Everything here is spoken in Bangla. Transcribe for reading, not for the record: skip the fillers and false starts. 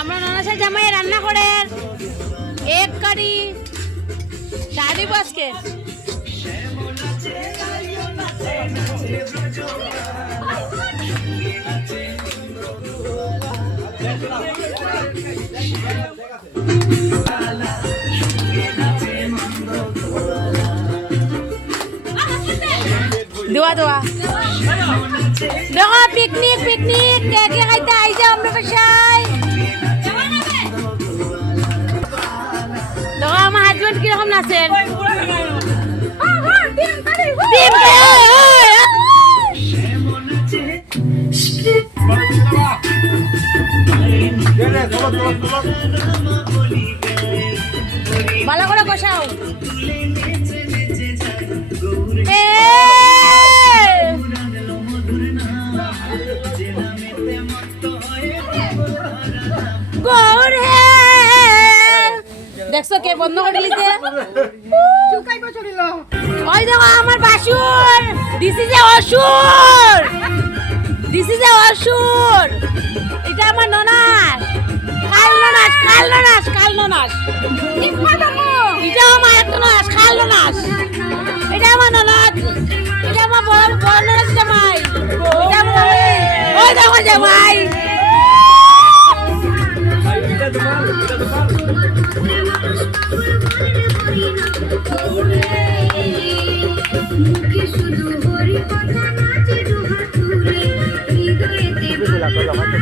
আমরা ননাসের জামাই রান্না করে এক কারি চা দিব আজকে। দোয়া দোয়া দেখো পিকনিক পিকনিক কে কে খাইতে আইসা আমরা বাসায়। দেখো আমার হাজবেন্ড কিরকম নাচেন। ভালো করে বসাও। দেখছো কে বন্ধ করে দিয়েছে। ওই দেখো আমার বাসুর। দিস ইজ এ অসুর, দিস ইজ এ অসুর। এটা আমার ননাস, কাল ননাস, কাল ননাস, কাল ননাস। এটা আমার এত ননাস, কাল ননাস। এটা আমার ননাস, এটা আমার বড় বড় ননাস জামাই। এটা আমার ওই দেখো জামাই।